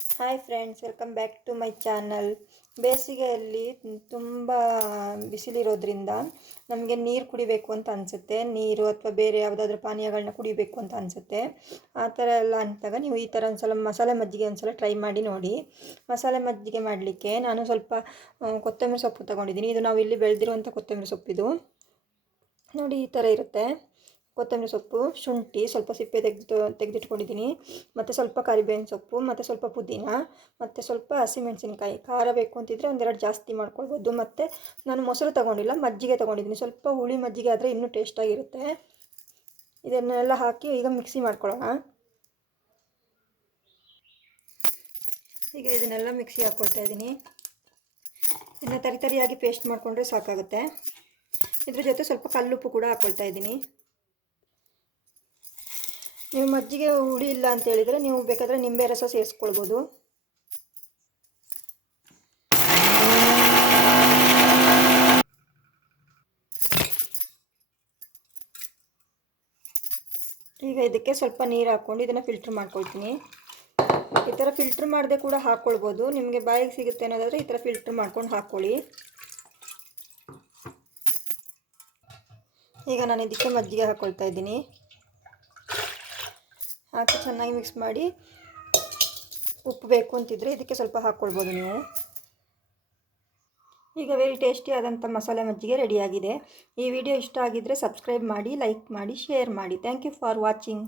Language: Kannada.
Hi friends, welcome back to my channel. ಬೇಸಿಗೆಯಲ್ಲಿ ತುಂಬ ಬಿಸಿಲಿರೋದ್ರಿಂದ ನಮಗೆ ನೀರು ಕುಡಿಬೇಕು ಅಂತ ಅನಿಸುತ್ತೆ. ನೀರು ಅಥವಾ ಬೇರೆ ಯಾವುದಾದ್ರೂ ಪಾನೀಯಗಳನ್ನ ಕುಡಿಬೇಕು ಅಂತ ಅನಿಸುತ್ತೆ. ಆ ಥರ ಎಲ್ಲ ಅಂತಾಗ ನೀವು ಈ ಥರ ಒಂದ್ಸಲ ಮಸಾಲೆ ಮಜ್ಜಿಗೆ ಒಂದ್ಸಲ ಟ್ರೈ ಮಾಡಿ ನೋಡಿ. ಮಸಾಲೆ ಮಜ್ಜಿಗೆ ಮಾಡಲಿಕ್ಕೆ ನಾನು ಸ್ವಲ್ಪ ಕೊತ್ತಂಬರಿ ಸೊಪ್ಪು ತೊಗೊಂಡಿದ್ದೀನಿ. ಇದು ನಾವು ಇಲ್ಲಿ ಬೆಳೆದಿರುವಂಥ ಕೊತ್ತಂಬರಿ ಸೊಪ್ಪಿದು ನೋಡಿ, ಈ ಥರ ಇರುತ್ತೆ. ಕೊತ್ತಂಬರಿ ಸೊಪ್ಪು, ಶುಂಠಿ ಸ್ವಲ್ಪ ಸಿಪ್ಪೆ ತೆಗೆದಿಟ್ಕೊಂಡಿದ್ದೀನಿ, ಮತ್ತು ಸ್ವಲ್ಪ ಕರಿಬೇವಿನ ಸೊಪ್ಪು, ಮತ್ತು ಸ್ವಲ್ಪ ಪುದೀನ, ಮತ್ತು ಸ್ವಲ್ಪ ಹಸಿಮೆಣಸಿನ್ಕಾಯಿ. ಖಾರ ಬೇಕು ಅಂತಿದ್ರೆ ಒಂದೆರಡು ಜಾಸ್ತಿ ಮಾಡ್ಕೊಳ್ಬೋದು. ಮತ್ತು ನಾನು ಮೊಸರು ತೊಗೊಂಡಿಲ್ಲ, ಮಜ್ಜಿಗೆ ತೊಗೊಂಡಿದ್ದೀನಿ. ಸ್ವಲ್ಪ ಹುಳಿ ಮಜ್ಜಿಗೆ ಆದರೆ ಇನ್ನೂ ಟೇಸ್ಟಾಗಿರುತ್ತೆ. ಇದನ್ನೆಲ್ಲ ಹಾಕಿ ಈಗ ಮಿಕ್ಸಿ ಮಾಡ್ಕೊಳ್ಳೋಣ. ಈಗ ಇದನ್ನೆಲ್ಲ ಮಿಕ್ಸಿ ಹಾಕ್ಕೊಳ್ತಾ ಇದ್ದೀನಿ. ಇದನ್ನು ತರಿಯಾಗಿ ಪೇಸ್ಟ್ ಮಾಡಿಕೊಂಡ್ರೆ ಸಾಕಾಗುತ್ತೆ. ಇದ್ರ ಜೊತೆ ಸ್ವಲ್ಪ ಕಲ್ಲುಪ್ಪು ಕೂಡ ಹಾಕ್ಕೊಳ್ತಾ ಇದ್ದೀನಿ. ನೀವು ಮಜ್ಜಿಗೆ ಹುಳಿ ಇಲ್ಲ ಅಂತ ಹೇಳಿದರೆ ನೀವು ಬೇಕಾದರೆ ನಿಂಬೆ ರಸ ಸೇರಿಸ್ಕೊಳ್ಬೋದು. ಈಗ ಇದಕ್ಕೆ ಸ್ವಲ್ಪ ನೀರು ಹಾಕ್ಕೊಂಡು ಇದನ್ನು ಫಿಲ್ಟ್ರ್ ಮಾಡ್ಕೊಳ್ತೀನಿ. ಈ ಥರ ಫಿಲ್ಟ್ರ್ ಮಾಡದೆ ಕೂಡ ಹಾಕ್ಕೊಳ್ಬೋದು. ನಿಮಗೆ ಬಾಯಿಗೆ ಸಿಗುತ್ತೆ ಅನ್ನೋದಾದರೆ ಈ ಥರ ಫಿಲ್ಟ್ರ್ ಮಾಡ್ಕೊಂಡು ಹಾಕ್ಕೊಳ್ಳಿ. ಈಗ ನಾನು ಇದಕ್ಕೆ ಮಜ್ಜಿಗೆ ಹಾಕ್ಕೊಳ್ತಾ ಇದ್ದೀನಿ. ಹಾಕಿ ಚೆನ್ನಾಗಿ ಮಿಕ್ಸ್ ಮಾಡಿ, ಉಪ್ಪು ಬೇಕು ಅಂತಿದ್ರೆ ಇದಕ್ಕೆ ಸ್ವಲ್ಪ ಹಾಕ್ಕೊಳ್ಬೋದು ನೀವು. ಈಗ ವೆರಿ ಟೇಸ್ಟಿ ಆದಂಥ ಮಸಾಲೆ ಮಜ್ಜಿಗೆ ರೆಡಿಯಾಗಿದೆ. ಈ ವಿಡಿಯೋ ಇಷ್ಟ ಆಗಿದ್ದರೆ ಸಬ್ಸ್ಕ್ರೈಬ್ ಮಾಡಿ, ಲೈಕ್ ಮಾಡಿ, ಶೇರ್ ಮಾಡಿ. Thank you for watching.